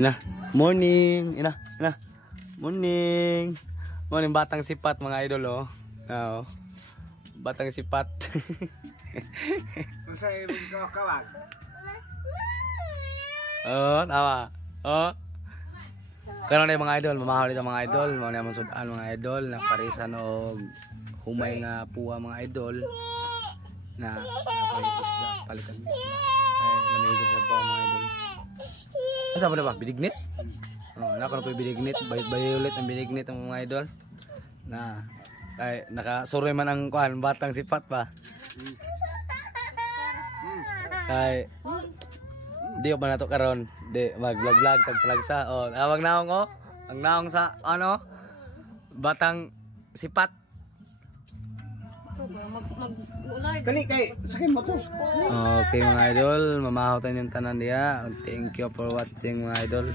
Ina. Morning. Ina. Ina. Morning. Morning batang sipat mga idol oh. Oh. Batang sipat. Masay mo kawan. Oh, tawa. Oh. Karon na mga idol, mamahal dito mga idol, mao na man sudan mga idol na parisan og humay nga puwa mga idol na napay isda, palitan ng isda. Ay lamig sa ba mga idol. Asa ba na ba? Bidignit? Oh, nako na po bidignit, bayot-bayot ang bidignit ang mga idol. Na ay nakasuroy man ang kuan batang sipat pa. Kay di pa na to karon, di mag-vlog tagpalagsa. Oh, awag naong oh. Ang naong sa ano? Batang sipat. Kali kay sakay mo to. Okay mga idol, mamahaw tayo yung tanan diya. Thank you for watching mga idol.